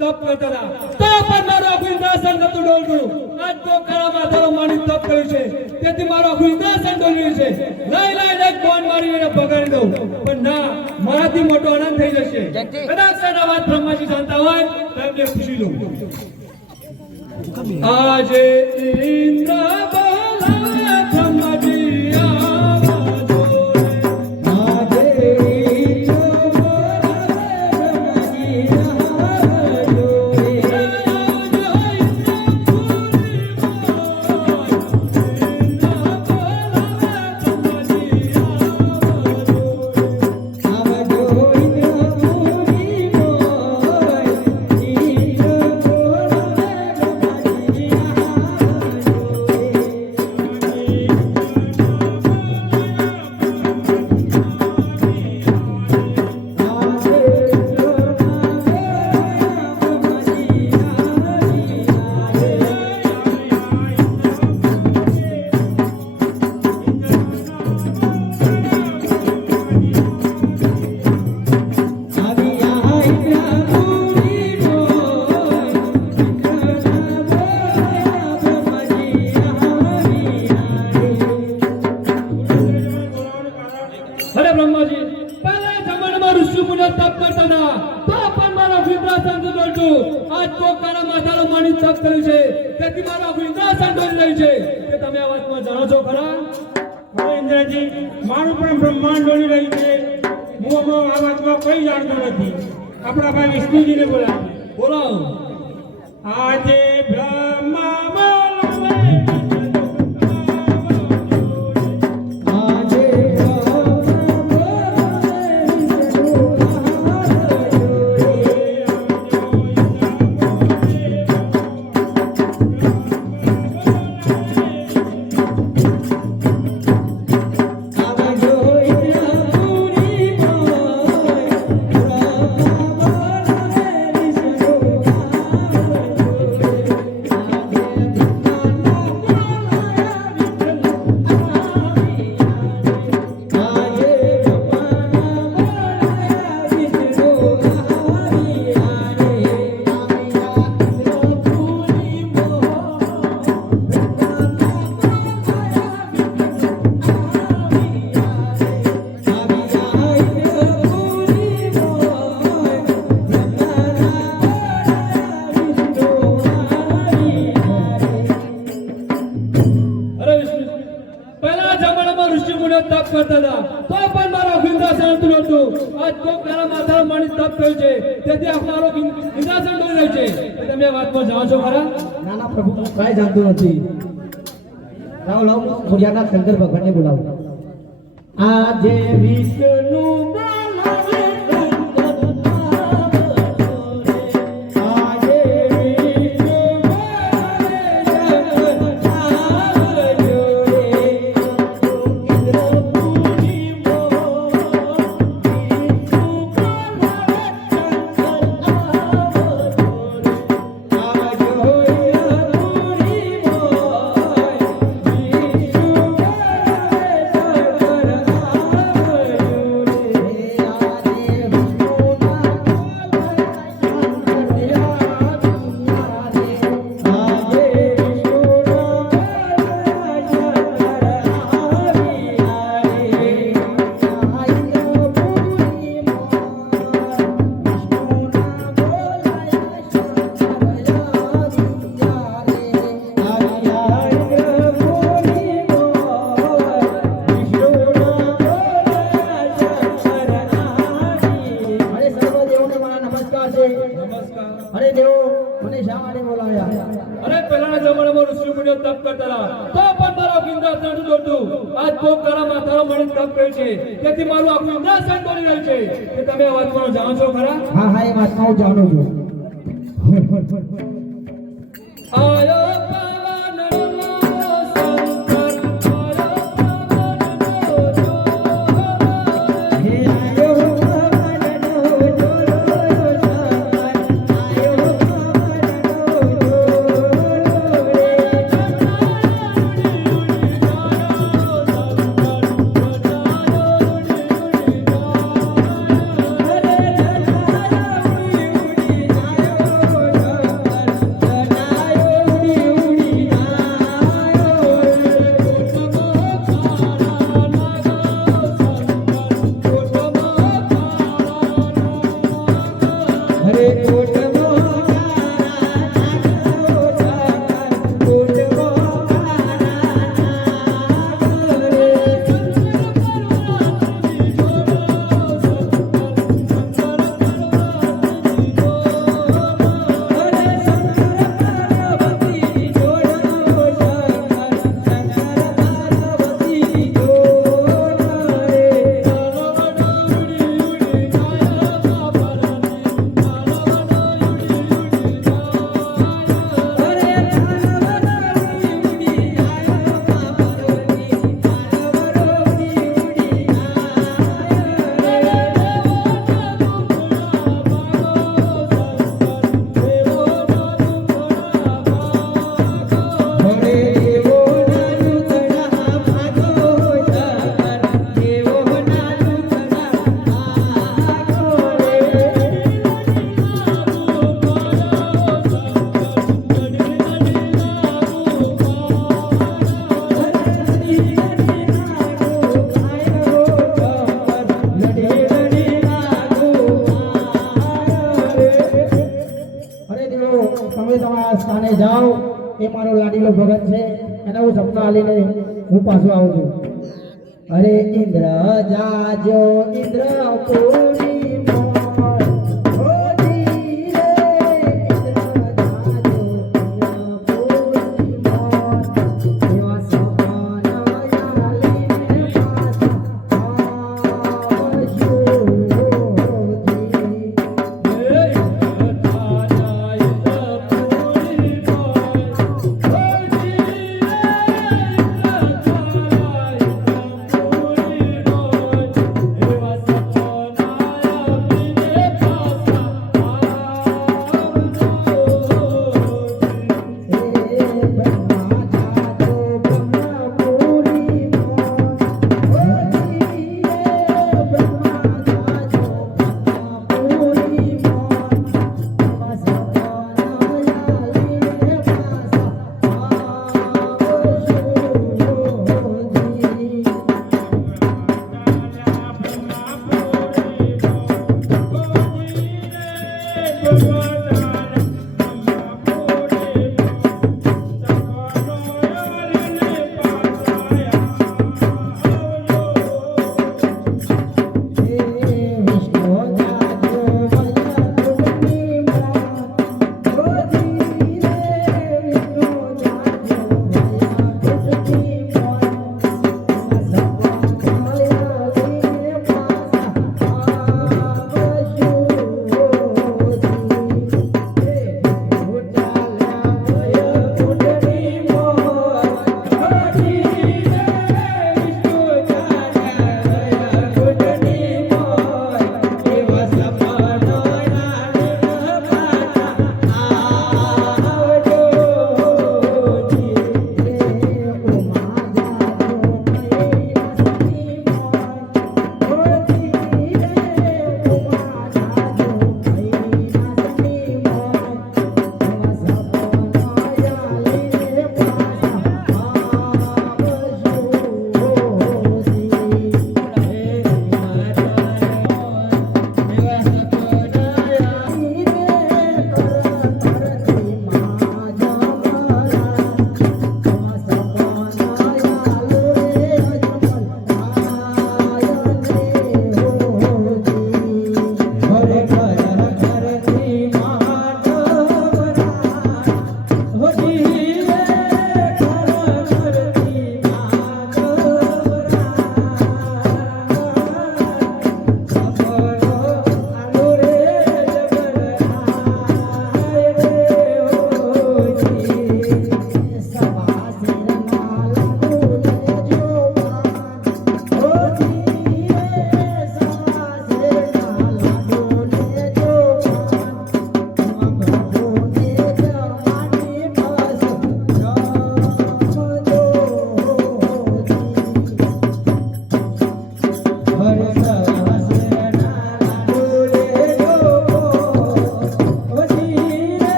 તપ કરતા હતા, તો પણ મારું આખું ઇન્દ્રાસન નતું ડોલતું. આજ તો કળામાં તારો માની તપ કર્યું છે, તેથી મારું આખું ઇન્દ્રાસન ડોલ્યું છે. લઈ લઈને એક બોન મારી એને ભગાડી દઉં, પણ ના, મારાથી મોટો આનંદ થઈ જશે. કદાચ એના વાત બ્રહ્માજી જાણતા હોય તો એમને પૂછી લઉં. આજે ઇન્દ્ર બોલાવે બ્રહ્માજી આવા જોડે. આજે અરે બ્રહ્માજી, પહેલા જમાનામાં ઋષિ મુનિઓ તપ કરતા હતા, તો પણ મારો ઇન્દ્રાસન ડોલતું. આજ કોકાના માથાનો માની તપ કર્યું છે, તેથી મારો આખું ઇન્દ્રાસન ડોલી રહ્યું છે. કે તમે આ વાતમાં જાણો છો ખરા? હવે ઇન્દ્રજી મારું પણ બ્રહ્માંડ ડોલી રહ્યું છે. હું હમણાં આ વાતમાં કંઈ જાણતો નથી. આપણા ભાઈ વિષ્ણુજીને બોલાવો. બોલાવો. આજે બ્રહ્મા બોલાવે આજે કરતા હતા, તો પણ મારો ઇન્દ્રાસન નહોતું. આજ કોકાના માથાનો માની તપ કર્યું છે, તેથી આ મારો ઇન્દ્રાસન ડોલી રહ્યું છે. તમે આ વાતમાં જાણો છો ખરા? ના ના પ્રભુ, હું કાંઈ જાણતો નથી. લાવો લાવો, ખોડિયાના શંકર ભગવાનને બોલાવો. આજે વિષ્ણુ બોલાવે શંકર આજે અરે દેવો મને શા માટે બોલાવ્યા? અરે પહેલાના જમાનામાં ઋષિ મુનિઓ તપ કરતા હતા તો પણ મારો ઇન્દ્રાસન દોડતું. આજ પોકારા માથાનો મને તપ કરે છે તેથી મારું આખું ઇન્દ્રાસન દોડી રહ્યું છે. કે તમે આ વાત કરો જાણો છો ખરા? હા હા એ વાતમાં હું જાણું છું. આયો પવનનો શંકર, હે આયો પવનનો જોરો શંકર, આયો પવનનો હરે કોટમો તમે તમારા સ્થાને જાઓ. એ મારો લાડીલો ભગત છે એને હું સપના આલીને હું પાછો આવું છું. અરે ઇન્દ્ર જાજો ઇન્દ્ર પૂરી